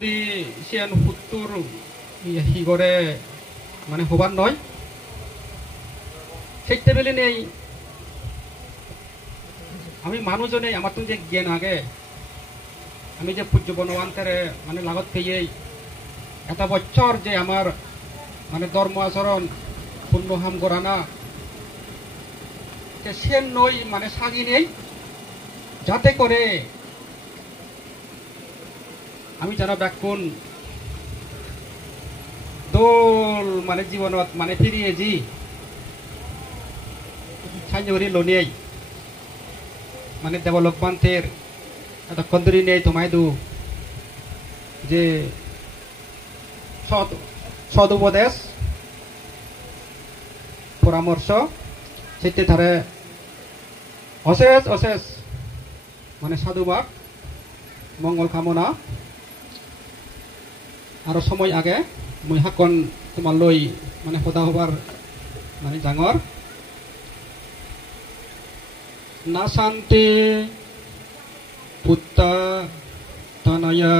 di sian hutur higore মানে হবার নয় সেই টেবিলে নেই আমি মানুষও নেই আমার তো যে জ্ঞান আগে আমি যে পূজ্য বনবান্তের মানে লাগত পেয়ে এত বছর যে আমার মানে ধর্ম আচরণ পূর্ণ হাম করানা সে নই মানে সাগি নেই যাতে করে আমি যেন ব্যাকুণ দোল মানে জীবনত মানে ফিরিয়েছি সাইজরি লোনিয়াই মানে দেবলোকবান্তের একটা কন্দরি নেই তোমায় দু যে সদ উপদেশ পরামর্শ সেটি ধারে অশেষ অশেষ মানে সাধুবাদ মঙ্গল কামনা আরো সময় আগে মই হাকন তোমার লই মানে সদা হবার মানে ডাঙর না শান্তি পুত্তা তানায়া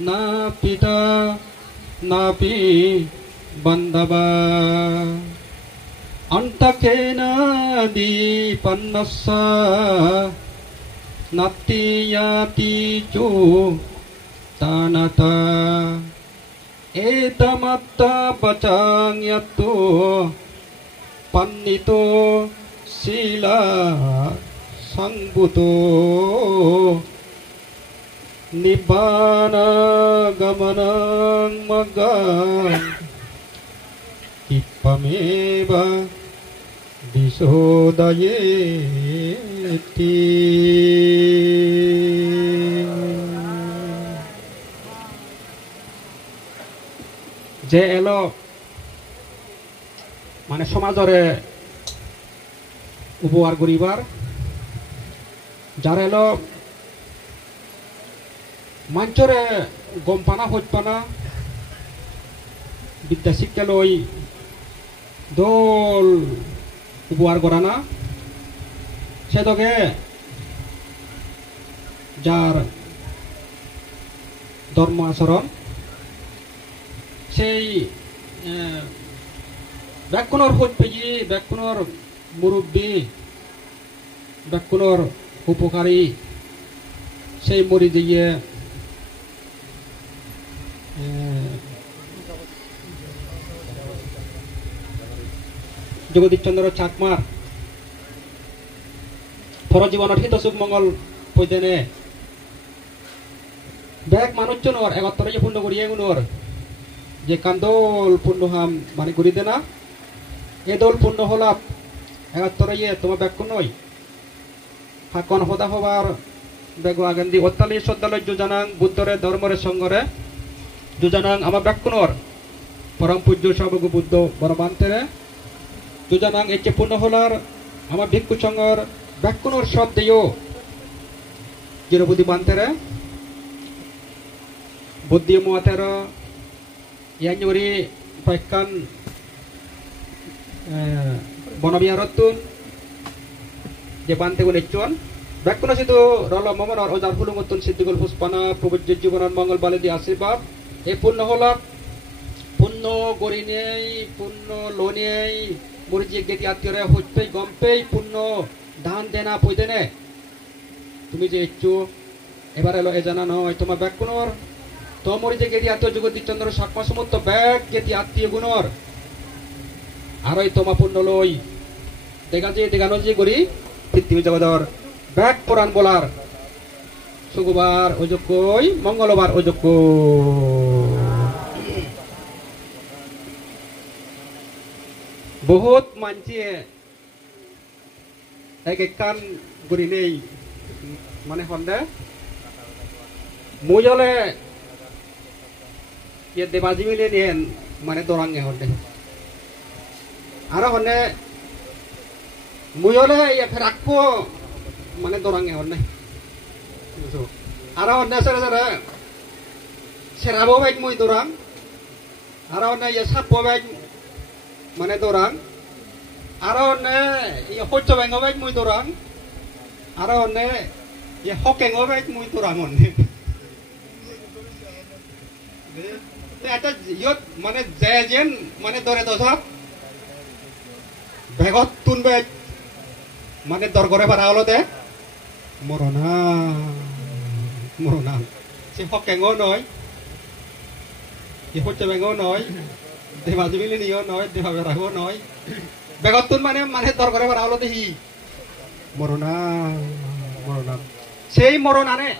না পিতা না পি বান্ধবা অন্তকেনা দীপন্নস্সা নাত্তিয়াতি চু tanata etamatta pacangyato pannito sila sangbuto nibbana gamanang magang kippameva disodayeti যে এলো মানে সমাজরে উপহার করিবার যার এলো মঞ্চরে গম পানা হইত পানা বিদ্যা শিক্ষা লই দোল উপহার করা না সেদকে যার ধর্ম আচরণ সেই ব্যাকুণর হইত পেজি ব্যাকুণর মুরব্বী ব্যাকুণর উপকারী সেই মরি দিয়ে জগদীশচন্দ্র চাকমার পরজীবনত হিত সুখ মঙ্গল পৈদেনে ব্যাক মানুষজনর এগত্তরে পূর্ণ করিয়ে গুণর যে কান্দোল পূর্ণ হাম মানে করি দে না এ দোল পূর্ণ হলাপ এগাত্তরে তোমার ব্যাকুণ নয় হাকন হদা হবার বেগু আগেন্দি অত্তালি শ্রদ্ধালয় যোজানাং বুদ্ধরে ধর্মরে সঙ্গরে যোজানাং আমার ব্যাকুণর পরম পূজ্য সর্বগু বুদ্ধ বরবান্তেরে যোজানাং এচে পূর্ণ হলার আমার ভিক্ষু সঙ্গর ব্যাকুণর সব দেয় জিরবুদ্ধি বান্তেরে বুদ্ধি মুয়াতের ইয়াঞ্জরি পাইকান বনবিহারতুন যে বান্তে গুণ চন ব্যাকুণ সিদ্ধ রল মমনর অজার হুলুমতুন সিদ্ধিগুল পুষ্পানা প্রভুজ্য জীবনের মঙ্গল বালে দিয়ে আশীর্বাদ এই পূর্ণ হলাক পূর্ণ গড়ি নেই পূর্ণ লোনেই মরিজি গেতি আত্মীয়রে হইতে গম্পেই পূর্ণ ধান দেনা পইদেনে তুমি যে ইচ্ছু এবার এলো এ জানা নয় তোমার ব্যাকুণর তোমরি যে গেতি আত্মীয় জগদীশচন্দ্র সাকমা সমুদ্র ব্যাগ গেতি আত্মীয় গুণর আরই তোমা পূর্ণ লই দেগানো যে করি পৃথিবী জগদর ব্যাগ পুরাণ বলার শুক্রবার অযোগ্যই মঙ্গলবার অযোগ্য বহুত মানছিয়ে এক কান করি নেই মানে হন্দে মুজলে ये देवाजी मिले नियन माने दोरांगे होते आरा होने मुयोले ये फिर आपको माने दोरांगे होने आरा होने सर सेराबो बैग मुई दोरांग आरा होने ये सापो बैग माने दोरांग आरा होने ये होचो बैग बैग मुई दोरांग आरा होने ये hokeng obat muy turangon এটা ইয়ত মানে যে যেন মানে দরে দশা বেগত তুনবে মানে দর করে পারা হলো দে মরনা মরনা সে হকেঙ্গও নয় কি হচ্ছে বেঙ্গও নয় দেবা জমিলে নিও নয় দেবা বেড়াগও নয় বেগত তুন মানে মানে দর করে পারা হলো দেখি মরনা মরনা সেই মরণ আনে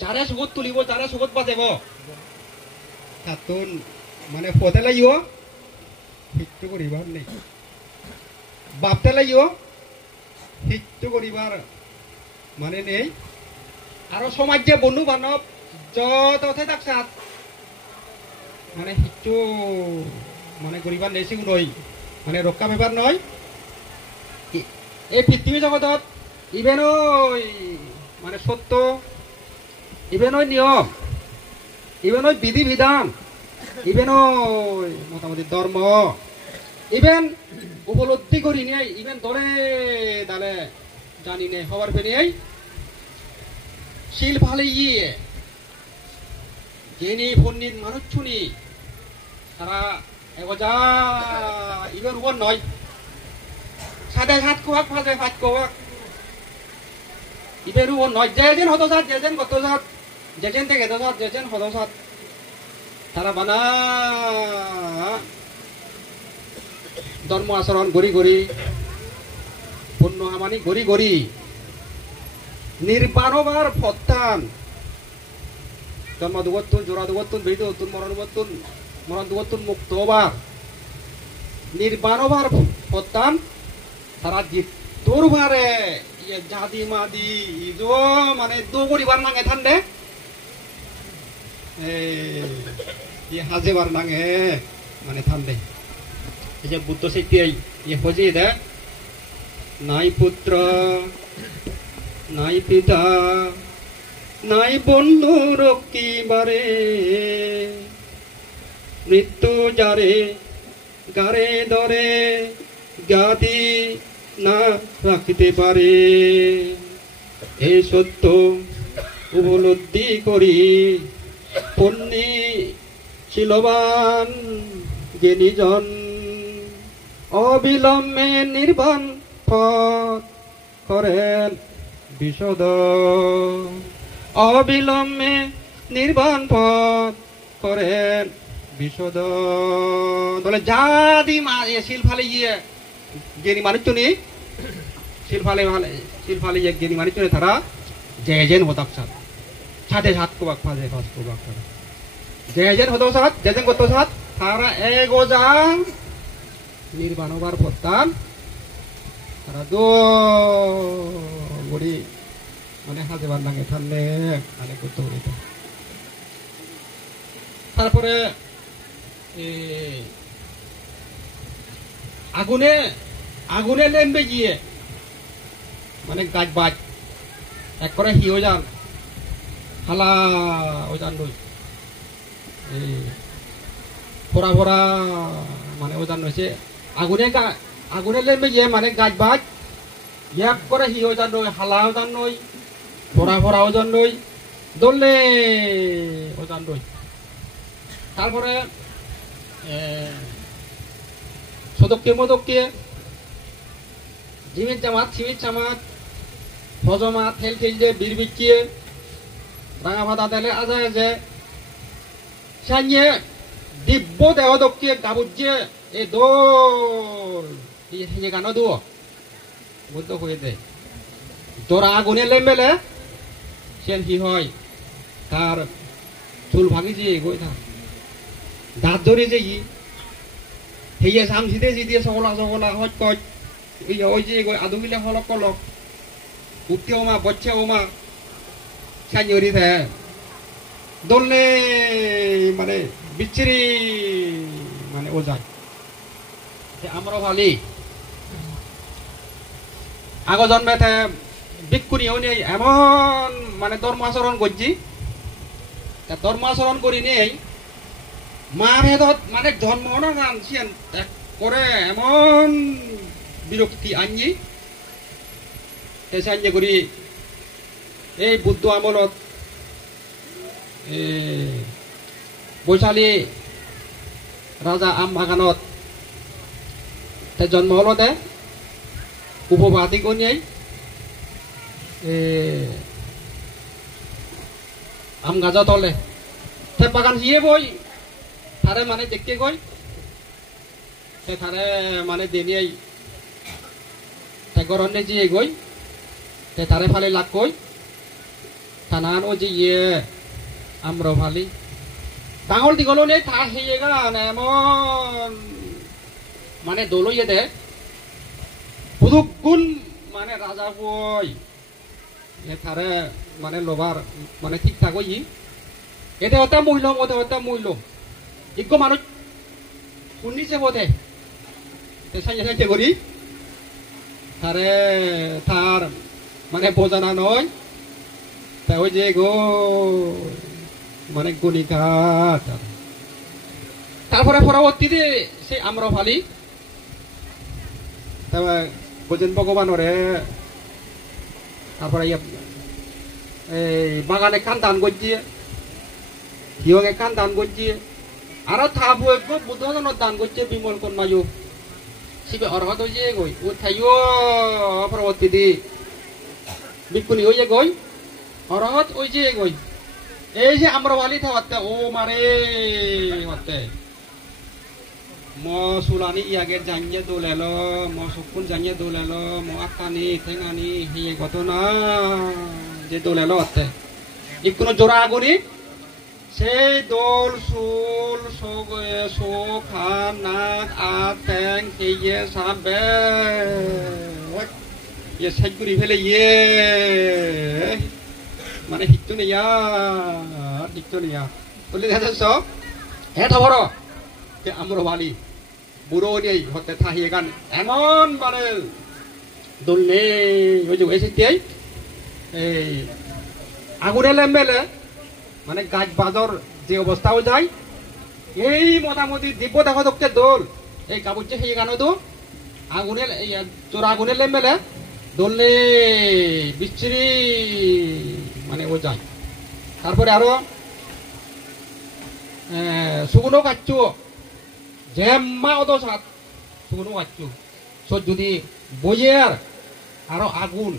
যারা সুগত তুলিব যারা সুগত বাজাব তাতন মানে পথে লাগিও হিট্টু করিবার নেই বাপতে লাগিও হিট্টু করিবার মানে নেই আরো সমাজে বন্ধু বান্ধব যত থাকসাত মানে হিট্টু মানে করিবার নেই সিও নয় মানে রক্ষা পেবার নয় এই পৃথিবী জগতত ইভেন ওই মানে সত্য ইভেন ওই নিয়ম ইভেন ওই বিধি বিধান ইভেন ওই মোটামুটি ধর্ম ইভেন উপলব্ধি করি নেই ইভেন ধরে দালে জানি নেই হবার ফেরে শিল ভালে ইয়ে জেনি ফন্ডিত মানুষ ছুনি তারা এগোজা ইভেন উপর নয় সাদে হাত কোয়াক ফাজে হাত কোয়াক ইভেন উপর নয় যেদিন হতো সাত যেদিন গত সাত যেদিন থেকে তো সাত যেদিন হতো সাত তারা বানা ধর্ম আচরণ গড়ি গড়ি পূর্ণ হামানি গড়ি গড়ি নির্বাণবার ফত্তান জন্ম দুবত্তুন জোড়া দুবত্তুন বেদ দুবত্তুন মরণ দুবত্তুন মুক্ত হবার নির্বাণবার ফত্তান তারা তোর ভারে জাদি মাদি ইজো মানে দো পরিবার নাঙে থানদে হাজেবার নাঙে মানে থানদে এই যে বুদ্ধ সাহিত্যে হজে দে নাই পুত্র নাই পিতা নাই বন্ধু রক্ষিবারে মৃত্যু যারে গারে দরে গাদি না রাখিতে পারে এই সত্য উপলব্ধি করি পুণ্যি শিলবান জ্ঞানীজন অবিলম্বে নির্বাণ পথ করেন বিশদ অবিলম্বে নির্বাণ পথ করেন বিশদ তাহলে যাদি মা শিল ফালে গিয়ে জ্ঞানী মানুষ নি শিল ফালে গিয়ে জ্ঞানী মানুষ তারা যেন হতাক সাত সাথে সাত কোবাক ফাজে ফাজ কোবাক যেন হতো সাত যেন কত সাত তারা এগোজা নির্বাণ হবার প্রত্যান তারা দড়ি মানে হাজেবার লাগে থানলে মানে করতে হবে তারপরে আগুনে আগুনে লেমবে গিয়ে মানে গাছ বাজ এক করে হিও যান হালা ও যান ফোরা ফোরা মানে ও জান হয়েছে আগুনে লেমবে গিয়ে মানে গাছ বাজ এক করে হিও যান হালাও যান নই ফোরা ফোরাও যান নই দললে ও যান তারপরে সদককে মদককে জিমিত জামাত সিমিত জামাত হজমাত হেল খেল যে বীর বিচিয়ে রাঙা ভাতা তেলে আজা যে সানিয়ে দিব্য দেহ দক্ষিয়ে গাবুজে এ দোল এই গানো দুও বুদ্ধ হয়ে দে তোরা আগুনে লেমেলে সেন কি হয় তার চুল ভাঙি যে গই থাক দাঁত ধরে যে ই হেয়ে সাম সিদে সিদে সকলা সকলা হজ কজ ওই যে আদুগিলে হলক কলক উঠতে ওমা বচ্ছে ওমা সাইরি থে দললে মানে বিচ্ছিরি মানে ও যায় আমরা ভালি আগ জন্মে থে বিক্ষুনিও নেই এমন মানে ধর্ম আচরণ করছি ধর্ম আচরণ করি নেই মার হেদত মানে জন্ম না সিয়ান করে এমন বিরক্তি আনজি এসে আনজে করি এই বুদ্ধ আমলত বৈশালী রাজা আম বাগানত জন্ম হলো দে উপবাদী কনিয়াই আম গাজা তলে তে বাগান জিয়ে বই তারে মানে দেখতে গই তে তারে মানে দেনিয়াই তে গরনে জিয়ে গই তে তারে ফালে লাগ কই থানান ও জিয়ে আমরো ফালি ডাঙর দীঘল নেই তা হেয়ে গান এমন মানে দলইয়ে দে পুদুক গুণ মানে রাজা বই তারে মানে লোভার মানে ঠিক থাকো ই এটা হত্যা মহিলম ওটা হত্যা মহিলম ইজ্ঞ মানুষ শুনিছে বোধে সাইজে সাইজে করি তারে তার মানে বোঝানা নয় তা ওই যে গো মানে গুণিকার তারপরে পরবর্তীতে সে আমরা ফালি বোঝেন ভগবানরে তারপরে এই বাগানে কান দান করছি হিয়ঙে কান দান করছি আরো থাপ বুদ্ধজন দান করছে বিমল কন্যায়ু সিবে অরহত হয়ে গই ও থাইও পরবর্তীতে বিকুনি হয়ে গই অরহত ওই যে গই এই যে আমরা বালি থাকতে ও মারে মারতে ম সুলানি ইয়াগের জানিয়ে দোলেলো ম সুকুন জানিয়ে দোলেলো ম আকানি ঠেঙানি হিয়ে ঘটনা যে দোলেলো হতে ইকুনো জোড়া আগুনি সেই দোল সুল সোখা নাক আট ঠ্যাং হিয়ে সাবে ইয়ে সাইগুড়ি ফেলে ইয়ে মানে হিকতো নিয়া বলে দেখা সব হ্যাঁ খবর আমরা বালি বুড়ো নেই হতে থাহিয়ে গান এমন মানে দোল নেই ওই যে হয়েছে এই আগুনে লেম্বেলে মানে গাছ বাজর যে অবস্থাও যায় এই মোটামুটি দিব্য দেখো দেখছে দোল এই কাপড় যে সেই গানো তো আগুনে চোরা আগুনে লেম্বেলে দোল নেই বিচ্ছিরি মানে ও যায় তারপরে আরো সুগুনো কাচ্চু জেম্মা অত সাত সুগুনো কাচ্চু সব যদি বইয়ের আরো আগুন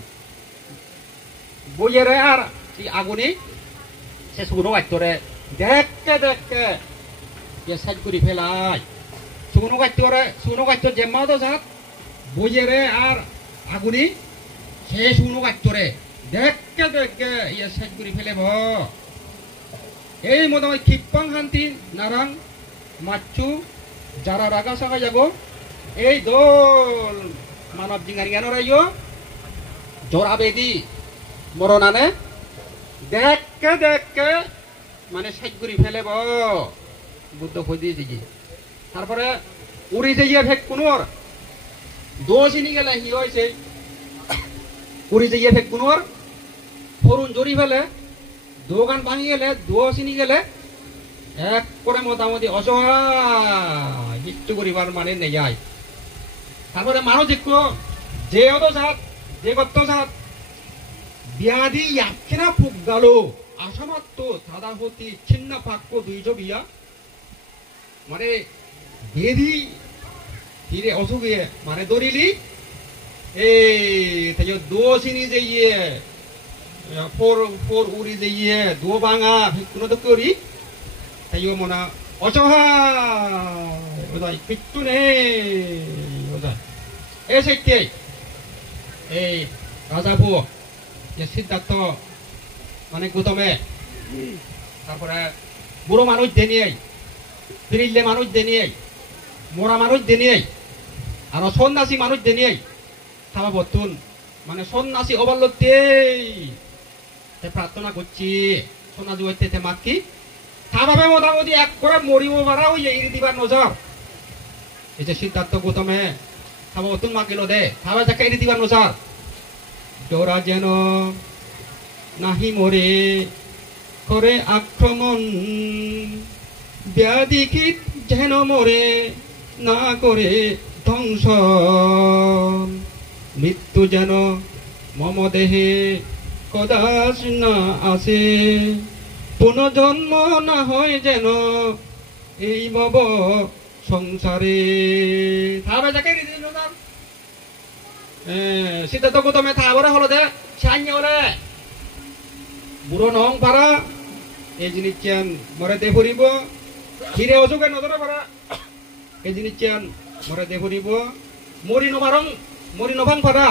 বইয়ের আর আগুনে সে সুগুনো কাচ্চরে দেখকে দেখকে সাইড করে ফেলাই সুগুনো কাচ্চ জেম্মা অত সাত বইয়ের আর আগুনি সে সুগুনো কাচ্চরে দেখকে দেখকে সাইড করে ফেলেব এই মোটামুটি ক্ষিপ্পাং শান্তি নারাং মাচ্ছু যারা রাগা সাগা যাগো এই দোল মানব জিঙ্গারি জ্ঞান রাইও জোড়া বেদি মরণানে দেখকে দেখকে মানে সাইড করে ফেলেব বুদ্ধ খুঁজি দিকে তারপরে উড়ি যাইয়া ফেক কোনোর দোষিনি গেলে হি হয়েছে উড়ি যাইয়া ফেক কোনোর ফরুন জড়ি ফেলে দোকান ভাঙি গেলে দোষিনি গেলে এক করে মোটামুটি অসহায় মৃত্যু করিবার মানে নেই যায় তারপরে মানুষ দেখো যে অত সাত যে কত সাত ব্যাধি একখানা ফুক গেল আসামাত্র দাদা হতি ছিন্ন পাক্য দুইজ বিয়া মানে বেদি ধীরে অসুখে মানে দরিলি এই দোষিনি যে ইয়ে ফোর উড়ি যে ইয়ে দো ভাঙা কোনো তো করি তাইও মনে অসহায় কিচ্ছু নেই এই সাইতে এই রাজাবু যে সিদ্ধার্থ মানে গৌতমে তারপরে বুড়ো মানুষ দেনিয়াই ফিরিলে মানুষ দেনিয়াই মরা মানুষ দেনিয়াই আর সন্ন্যাসী মানুষ দেনিয়াই থাবা বর্তুন মানে সন্ন্যাসী অবলতেই প্রার্থনা করছি সন্ন্যাসী হইতে মাতকি থাভাবে মোটামুটি এক করে মরিব পারা ওই এড়ি দিবার নজর এই যে সিদ্ধার্থ গৌতমে থাবা বর্তুন মাকিল দে থাবা যাকে এড়ি দিবার নজর জোরা যেন নাহি মরে করে আক্রমণ ব্যাধিকিত যেন মরে না করে ধ্বংস মৃত্যু যেন মম দেহে কদাচ না আসে পুনর্জন্ম না হয় যেন এই ভব সংসারে থাবে যাকে সিদ্ধান্ত গৌতমে থাবরে হলো দে সাইন্য হলে বুড়ো নং পারা এই জিনিস চেন মরে দে ফুরিব হিরে অযোগে নজরে পারা এই জিনিস চেন মরে দে ফুরিব মরি নভাং পারা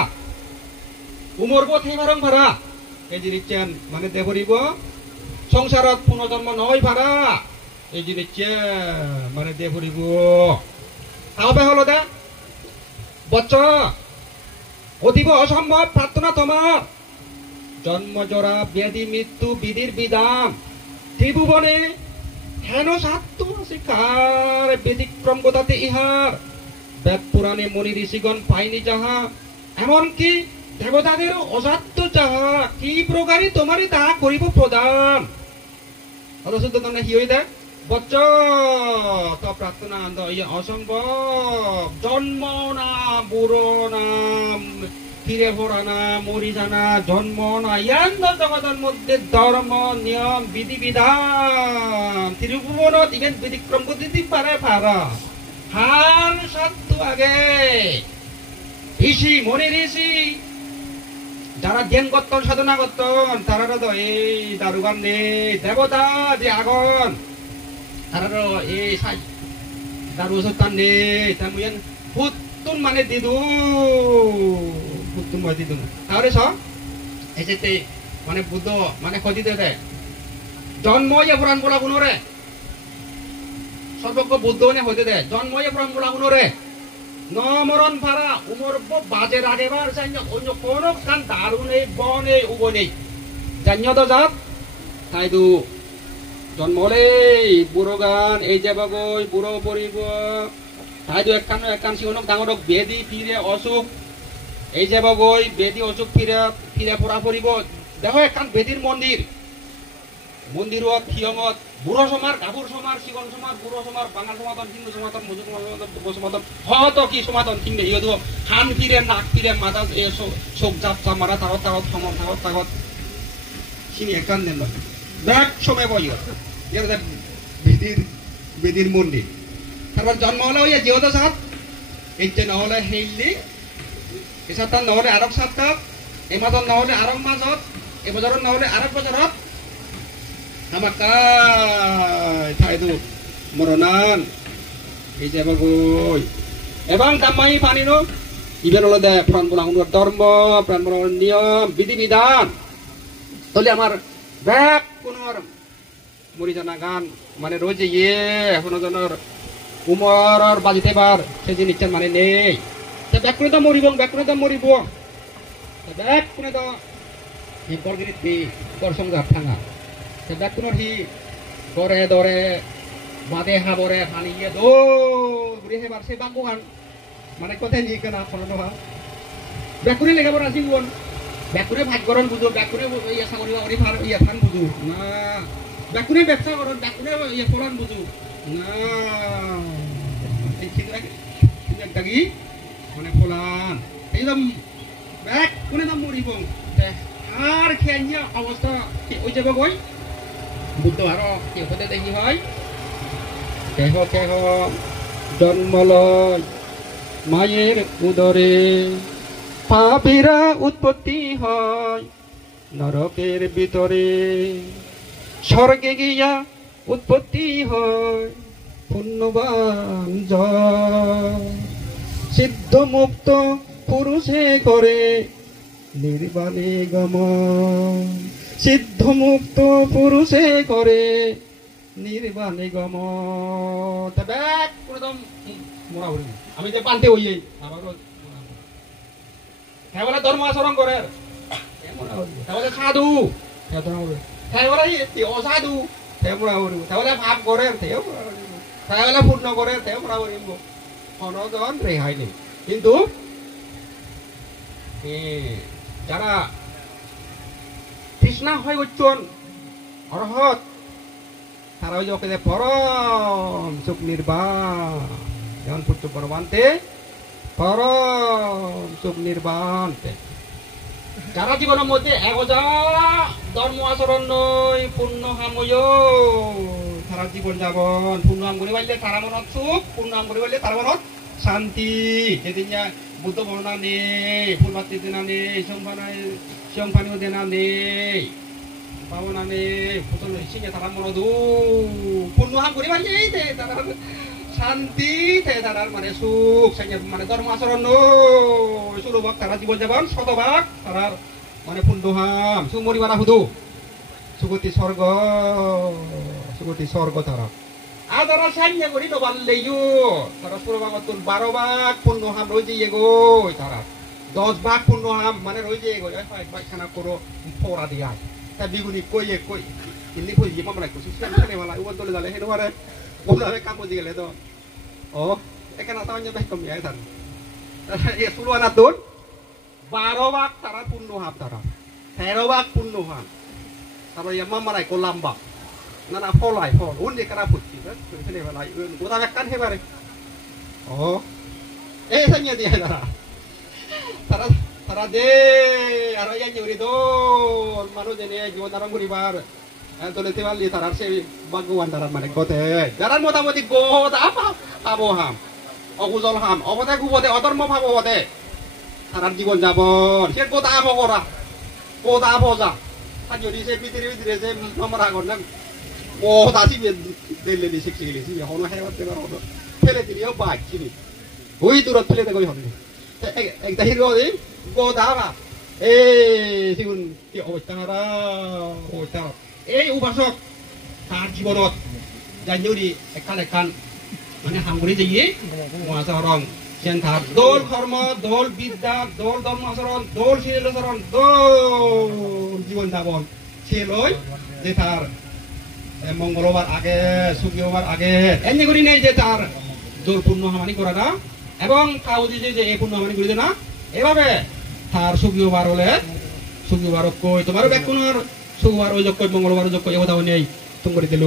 উমরব থেইমারং পারা এই জিনিস চেন মানে দে ফুরিব সংসারত পুনর্জন্ম নয় পারা এই জিনিস চেন মানে দে ফুরিব তাহলে হলো দে বচ্চ অতীব অসম্ভব প্রার্থনা তোমার জন্ম জরা ব্যাধি মৃত্যু বিধির বিধান ত্রিভুবনে হেন সাত্য শিকার ব্যতিক্রম গোতাতে ইহার বেদ পুরাণে মনি ঋষিগণ পাইনি যাহা এমনকি দেবতাদের অসাধ্য যাহা কি প্রকারই তোমারই তাহা করিব প্রদান অথচ তোমরা কি হয়ে দেয় বচ্চ তো প্রার্থনা অসম্ভব জন্ম না বুড়ো নাম ফিরে ভরা না মরি জানা জন্ম না ইয়ান্দ জগতের মধ্যে ধর্ম নিয়ম বিধি বিধান ত্রিভুবন ইভেন ব্যতিক্রম করতে পারে পারা হার সত্য আগে ঋষি মনি ঋষি যারা জ্ঞান করতেন সাধনা করতেন তারা তো এই দারুগান নেই দেবতা যে আগন তারা এই দারু সত্তান নেই তেমন ফুতুন মানে দিদু ফুতুন মানে দিদু তাহলে সব এসেতে মানে বুদ্ধ মানে খোঁজি দে জন্ম পুরাণ বলা গুণরে সর্বজ্ঞ বুদ্ধ হইতে দে জন্ম পুরাণ বলা গুণরে নমরণ ভাড়া উমর বাজে রাগেবার জান্য অন্য কোন কান দারুণ এই বন এই উব নেই জান্য তো যাত তাই দু জন্ম হলে বুড়ো গান এই যাব গই বুড়ো পড়িব তাই দু একখান সিংহক ডাঙরক বেদি ফিরে অসুখ এই যাব গই বেদি অসুখ ফিরে ফিরে পড়া পড়িব দেখো একখান বেদির মন্দির মন্দিরত থিয়ঙত বুড়ো সমার গাভুর সমার শিগন সমার বুড়ো সমার বাঙাল সমাতন হিন্দু সমাতন মুসলিম সমাতন সমাতন হয়তো কি সমাতন কিনবে ইহতো হান ফিরে নাক ফিরে মাথা চোখ জাপ চাপ মারা তাগত তাগত সমর তাগত তাগত চিনি একখান দেন ব্যাক সময় বই বেদির মন্দির তারপর জন্ম হলে ওই যেহেতু সাত এই যে নহলে হেইলি এই সাতটা নহলে আরব সাতটা এই মাতন নহলে আরব মাজত এই বছৰত নহলে আরব বছৰত আমার ঠাইতো মরণান এই যে গই এবং দামাই পানি নো ইভেন হলো দে প্রাণ বলাগুলোর ধর্ম প্রাণ বলাগুলোর নিয়ম বিধি বিধান তাহলে আমার ব্যাক কোন মরি জানা গান মানে রোজ ইয়ে এখনো জনের উমর বাজিতে বার সে জিনিস মানে নেই ব্যাক করে তো মরিব ব্যাক করে তো মরিব ব্যাক করে তো বরগিরিত বর সংঘাত থাঙা ব্যাক কোন হি দরে দরে বাদে হাবরে হানিয়ে দৌড়ে হেবার সে বাকু গান মানে কথাই নিয়ে কেনা ফলন হওয়া ব্যাকুরে লেগে বড় জীবন ব্যাকুরে ভাগ্যরণ বুঝো ব্যাকুরে ইয়ে সাগরি বাগরি ফার ইয়ে ফান বুঝো না ব্যাকুরে ব্যবসা করো ব্যাকুরে ইয়ে ফলন বুঝো না একটাকি মানে ফলান একদম ব্যাক কোনে দাম মরিব আর খেয়ে অবস্থা ওই যাবে গই বুদ্ধ আরো কি হতে দেখি হয় কেহ কেহ জন্ম লয় মায়ের উদরে পাপীরা উৎপত্তি হয় নরকের ভিতরে স্বর্গে গিয়া উৎপত্তি হয় পুণ্যবান সিদ্ধ মুক্ত পুরুষে করে নির্বাণে গমন সিদ্ধ মুক্ত পুরুষে করে নির্বাণে গমন আমি যে পান্তে হইয়ে হ্যাঁ বলে ধর্ম আচরণ করে তাহলে সাধু অসাধু তাহলে ভাব করে তাহলে পূর্ণ করে সনজন রেহাই নেই কিন্তু যারা কৃষ্ণা হয় উচ্চন অরহত তারা ওই যে পরম সুখ নির্বাণ যেমন পুত্র পরমান্তে পরম সুখ নির্বাণ যারা জীবনের মধ্যে এগোজা ধর্ম আচরণ নয় পূর্ণ হাময় তারা জীবন যাপন পূর্ণ হাম করে পারলে তারা মনত সুখ পূর্ণ হাম করে পারলে তারা মনত শান্তি যেদিন বুদ্ধ বর্ণনা নেই ফুলবাতি দেনা নেই সংফানিও দেনা নেই পাবনা নেই ফসল সিংহে তারা মনত পূর্ণ হাম করে পারলে তারা শান্তি তারা মানে সুখ মানে ধর্ম আচরণ নয় ষোলভাগ তারা জীবন যাপন শতভাগ তারা মানে পুণ্যহাম সুমরি বানা হুদু সুগতি স্বর্গ তারা আর তারা সাইয়া করি তো বাল্লেইও তারা 16 ভাগ 12 ভাগ পুণ্যহাম রয়েছে এগোয় তারা 10 ভাগ পুণ্যহাম মানে রয়েছে এগোয় 1 ভাগ খানা করো পড়া দিয়া তা বিগুনি কই ইন্নি কই মামলা কইছি সেখানে মালা উবন তলে জালে হেনো আরে ওনারে কাম বুঝি গেলে তো ও এখানে তাওnya বেশ কম যায় তার এ 16 আনা তুন 12 ভাগ তারা পুণ্যহাম তারা 13 ভাগ পুণ্যহাম তারপর ইয়াম্মা মারাই কোলাম্বা না ফলাই ফল উনি কারা ফুটছি সেখানে মালা ওটা একখান হেবারে ও এই সাইয়া দিয়ে তারা দে আর ইয়ান জুরি দোল মানুষ জেনে জীবন ধারণ করিবার দলে তেওয়ালি তারার সেই বাগওয়ান তারার মানে গতে যারার মোটামুটি গোদা পাবো হাম অগুজল হাম অবদে গুবদে অধর্ম ভাবো বদে তারার জীবন যাপন সে গোদা বগরা গোদা বজা আর যদি সে ভিতরে যে আমার আগর না ও দাসি দিলে দি শিখে গেলি হনো হেওয়ার দেবার হলো ফেলে দিলিও বাইক চিনি ওই দূরত ফেলে দে কই হবে একটা হিরো এই গোদা বা এই সিগুন কি অবস্থা এই উপাসক তার জীবনত জানিউরি এখান মানে হামগুড়ি যাইয়ে মহাচরণ সেন তার দোল ধর্ম দোল বিদ্যা দোল ধর্ম আচরণ দোল শিলাচরণ দোল জীবন যাপন সে লই যে তার মঙ্গলবার আগে শুক্রবার আগে এমনি করি নেই যে তার দোল পূর্ণ হামানি করা না এবং কাউজি যে এই পূর্ণ হামানি করি না এভাবে তার শুক্রবার হলে শুক্রবার কই তোমার ব্যাকুণর শুক্রবার ওই যোগ কই মঙ্গলবার যোগ কই এ কথা নেই তুমি করে দিল